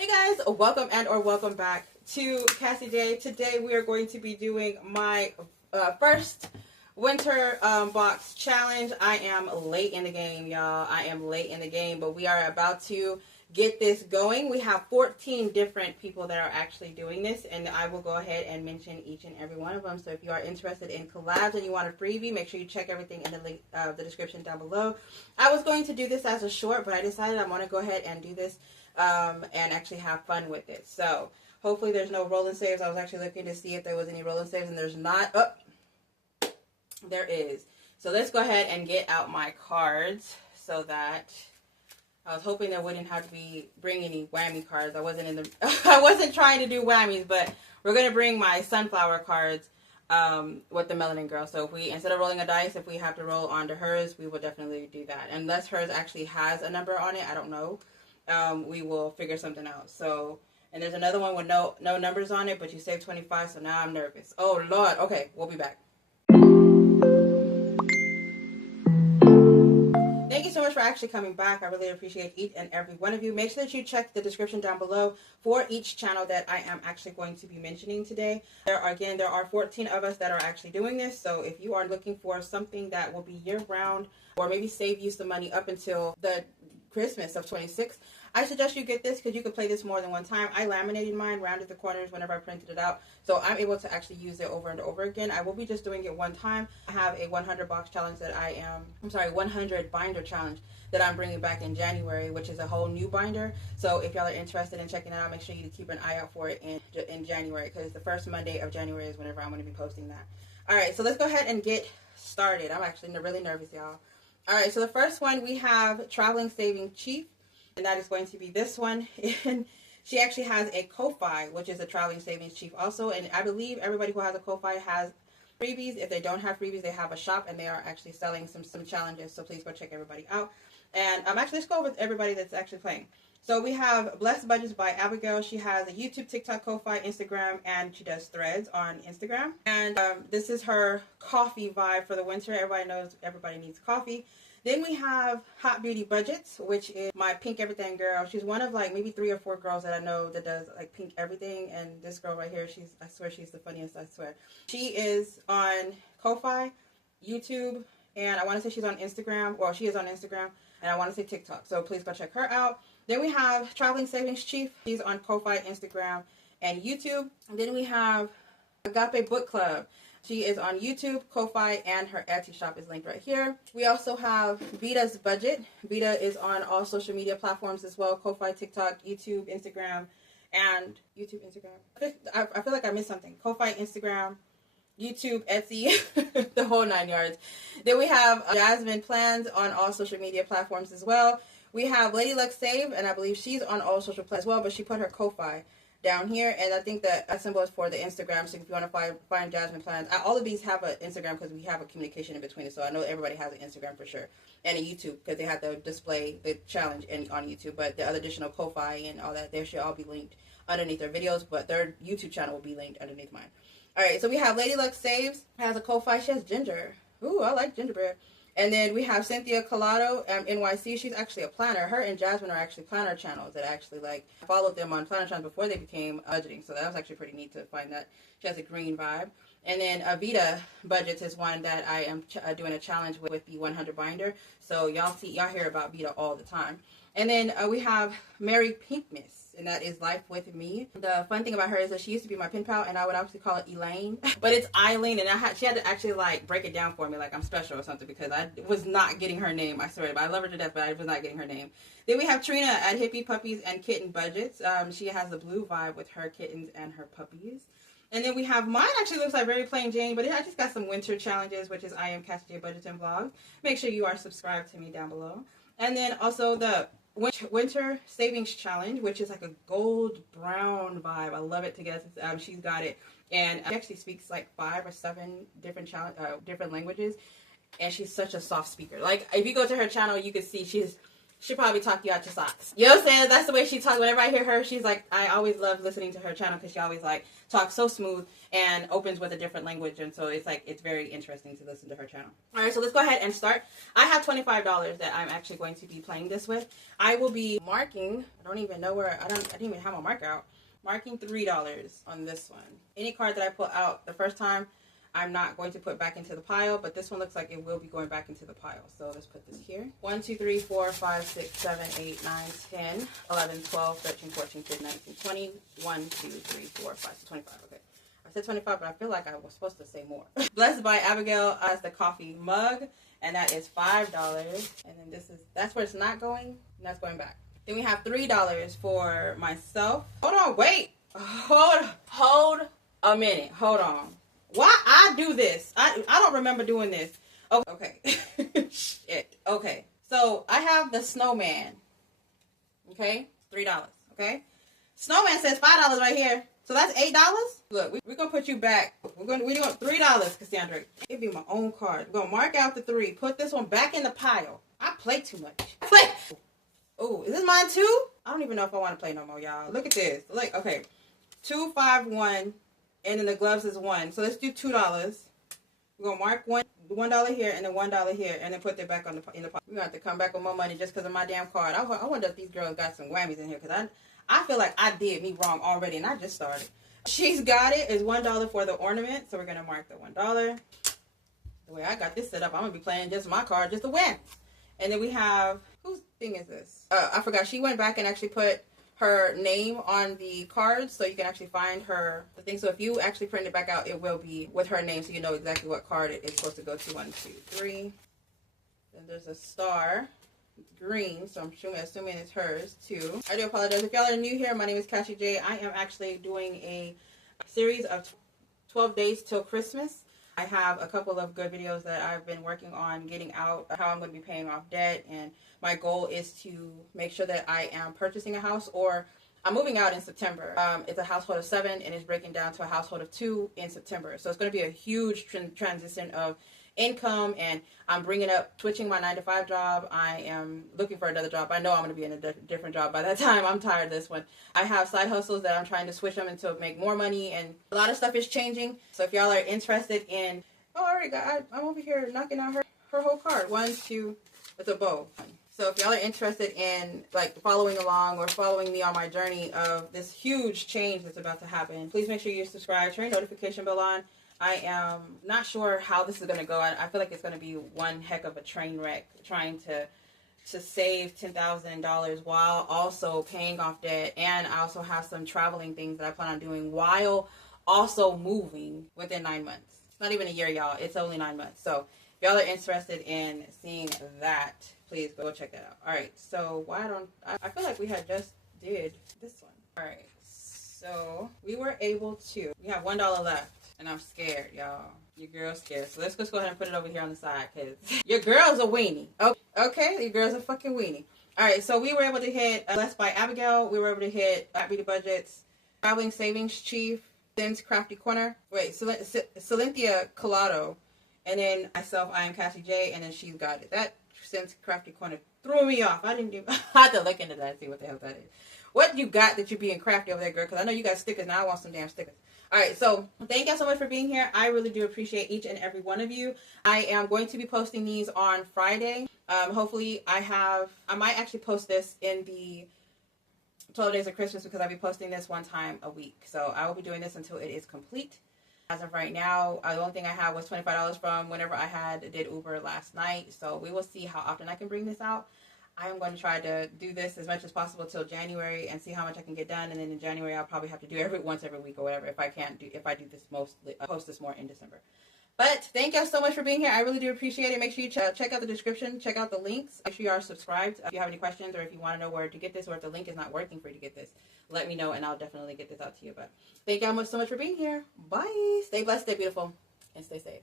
Hey guys, welcome back to Cassie J. Today we are going to be doing my first winter box challenge. I am late in the game, y'all. I am late in the game, but we are about to get this going. We have 14 different people that are actually doing this, and I will go ahead and mention each and every one of them. So if you are interested in collabs and you want a freebie, make sure you check everything in the link, the description down below. I was going to do this as a short, but I decided I want to go ahead and do this and actually have fun with it. So hopefully there's no rolling saves. I was actually looking to see if there was any rolling saves, and there's not. Oh, there is. So let's go ahead and get out my cards so that I was hoping there wouldn't have to be bring any whammy cards. I wasn't in the I wasn't trying to do whammies, but we're gonna bring my sunflower cards with the Melanin Girl. So if we, instead of rolling a dice, if we have to roll onto hers, we will definitely do that. Unless hers actually has a number on it, I don't know. We will figure something out. So, and there's another one with no numbers on it, but you saved 25, so now I'm nervous. Oh Lord. Okay, we'll be back. Thank you so much for actually coming back. I really appreciate each and every one of you. Make sure that you check the description down below for each channel that I am actually going to be mentioning today. There are 14 of us that are actually doing this. So if you are looking for something that will be year-round or maybe save you some money up until the Christmas of 26, I suggest you get this because you can play this more than one time. I laminated mine, rounded the corners whenever I printed it out, so I'm able to actually use it over and over again. I will be just doing it one time. I have a 100 box challenge that 100 binder challenge that I'm bringing back in January, which is a whole new binder. So if y'all are interested in checking it out, make sure you keep an eye out for it in January, because the first Monday of January is whenever I'm going to be posting that. All right, so let's go ahead and get started. I'm actually really nervous, y'all. All right, so the first one we have Traveling Saving Chief. And that is going to be this one. And she actually has a Ko-Fi, which is a Traveling Savings Chief also. And I believe everybody who has a Ko-Fi has freebies. If they don't have freebies, they have a shop, and they are actually selling some challenges. So please go check everybody out. And actually, let's go with everybody that's actually playing. So we have Blessed Budgets by Abigail. She has a YouTube, TikTok, Ko-Fi, Instagram, and she does threads on Instagram. And this is her coffee vibe for the winter. Everybody knows everybody needs coffee. Then we have Hot Beauty Budgets, which is my pink everything girl. She's one of like maybe 3 or 4 girls that I know that does like pink everything. And this girl right here, I swear she's the funniest, I swear. She is on Ko-Fi, YouTube, and I want to say she's on Instagram. Well, she is on Instagram, and I want to say TikTok. So please go check her out. Then we have Traveling Savings Chief. She's on Ko-Fi, Instagram, and YouTube. And then we have Agape Book Club. She is on YouTube, Ko-Fi, and her Etsy shop is linked right here. We also have Vita's Budget. Vita is on all social media platforms as well. Ko-Fi, TikTok, YouTube, Instagram, and YouTube, Instagram. I feel like I missed something. Ko-Fi, Instagram, YouTube, Etsy, the whole 9 yards. Then we have Jasmine Plans on all social media platforms as well. We have Lady Luck Save, and I believe she's on all social platforms as well, but she put her Ko-Fi down here, and I think that symbol is for the Instagram. So if you want to find Jasmine Plans, all of these have an Instagram because we have a communication in between it. So I know everybody has an Instagram for sure, and a YouTube because they have to display the challenge on YouTube. But the other additional Ko-Fi and all that, they should all be linked underneath their videos. But their YouTube channel will be linked underneath mine. All right, so we have Lady Luck Saves, has a Ko-Fi. She has ginger. Ooh, I like gingerbread. And then we have Cynthia Collado, NYC. She's actually a planner. Her and Jasmine are actually planner channels that actually followed them on planner channels before they became budgeting. So that was actually pretty neat to find that. She has a green vibe. And then Vita Budgets is one that I am doing a challenge with the 100 binder. So y'all hear about Vita all the time. And then we have Mary Pinkness, and that is Life With Me. The fun thing about her is that she used to be my pen pal, and I would obviously call it Elaine. But it's Eileen, and she had to actually break it down for me like I'm special or something, because I was not getting her name, I swear. But I love her to death, but I was not getting her name. Then we have Trina at Hippie Puppies and Kitten Budgets. She has the blue vibe with her kittens and her puppies. And then we have, mine actually looks like very plain Jane, but I just got some winter challenges, which is I am Cassie J Budgets and Vlogs. Make sure you are subscribed to me down below. And then also the Winter Savings Challenge, which is like a gold brown vibe. I love it together. She's got it, and she actually speaks like 5 or 7 different languages, and she's such a soft speaker. Like if you go to her channel, you can see she's she'll probably talk you out your socks. You know what I'm saying? That's the way she talks. Whenever I hear her, she's like, I always love listening to her channel because she always like talks so smooth and opens with a different language. And so it's like, it's very interesting to listen to her channel. All right, so let's go ahead and start. I have $25 that I'm actually going to be playing this with. I will be marking, I don't even know where, I didn't even have my marker out. Marking $3 on this one. Any card that I pull out the first time, I'm not going to put back into the pile, but this one looks like it will be going back into the pile. So let's put this here. 1, 2, 3, 4, 5, 6, 7, 8, 9, 10, 11, 12, 13, 14, 15, 19, 20, 1, 2, 3, 4, 5, 6, 25. Okay. I said 25, but I feel like I was supposed to say more. Blessed by Abigail as the coffee mug, and that is $5. And then that's where it's not going, and that's going back. Then we have $3 for myself. Hold on, wait. Hold a minute. Hold on. Why I do this? I don't remember doing this. Okay. Shit. Okay. So I have the snowman. Okay? $3. Okay? Snowman says $5 right here. So that's $8. Look, we're gonna put you back. We're doing $3, Cassandra. It'd be my own card. We're gonna mark out the 3. Put this one back in the pile. I play too much. Oh, is this mine too? I don't even know if I want to play no more, y'all. Look at this. Look, okay. 2, 5, 1, and then the gloves is 1. So let's do $2. We're gonna mark $1 here and then $1 here, and then put that back in the pot. We're gonna have to come back with more money just because of my damn card. I wonder if these girls got some whammies in here, because I feel like I did me wrong already, and I just started. She's got it. It's $1 for the ornament, so we're gonna mark the $1. The way I got this set up, I'm gonna be playing just my card, just to win. And then we have, whose thing is this? I forgot. She went back and actually put her name on the cards, so you can actually find the thing. So if you actually print it back out, it will be with her name, so you know exactly what card it is supposed to go to. 1, 2, 3. Then there's a star. It's green, so I'm assuming it's hers too. I do apologize. If y'all are new here, my name is Cassie J. I am actually doing a series of 12 days till Christmas. I have a couple of good videos that I've been working on getting out, how I'm going to be paying off debt, and my goal is to make sure that I am purchasing a house, or I'm moving out in September. It's a household of 7 and it's breaking down to a household of 2 in September. So it's going to be a huge transition of income, and I'm bringing up switching my 9-to-5 job. I am looking for another job. I know I'm going to be in a different job by that time. I'm tired of this one. I have side hustles that I'm trying to switch them into make more money, and a lot of stuff is changing. So if y'all are interested in, I'm over here knocking out her whole card. 1, 2, it's a bow. So if y'all are interested in like following along or following me on my journey of this huge change that's about to happen, please make sure you subscribe, turn your notification bell on. I am not sure how this is going to go. I feel like it's going to be one heck of a train wreck trying to save $10,000 while also paying off debt. And I also have some traveling things that I plan on doing while also moving within 9 months. It's not even a year, y'all. It's only 9 months. So if y'all are interested in seeing that, please go check that out. All right. So I feel like we had just did this one. All right. So we were able to, we have $1 left. And I'm scared, y'all. Your girl's scared. So let's just go ahead and put it over here on the side, because your girl's a weenie. Okay? Your girl's a fucking weenie. Alright, so we were able to hit Blessed by Abigail. We were able to hit Beauty Budgets, Traveling Savings Chief, SnC Crafty Corner. Wait, Cynthia Collado. And then myself, I am Cassie J. And then she's got it. That SnC Crafty Corner threw me off. I didn't even... I had to look into that and see what the hell that is. What you got that you're being crafty over there, girl? Because I know you got stickers. Now I want some damn stickers. Alright, so thank y'all so much for being here. I really do appreciate each and every one of you. I am going to be posting these on Friday. Hopefully I might actually post this in the 12 days of Christmas, because I'll be posting this one time a week. So I will be doing this until it is complete. As of right now, the only thing I have was $25 from whenever I did Uber last night. So we will see how often I can bring this out. I am going to try to do this as much as possible till January and see how much I can get done. And then in January, I'll probably have to do once every week or whatever if I do this post this more in December. But thank y'all so much for being here. I really do appreciate it. Make sure you check out the description, check out the links. Make sure you are subscribed. If you have any questions, or if you want to know where to get this, or if the link is not working for you to get this, let me know and I'll definitely get this out to you. But thank y'all so much for being here. Bye. Stay blessed, stay beautiful, and stay safe.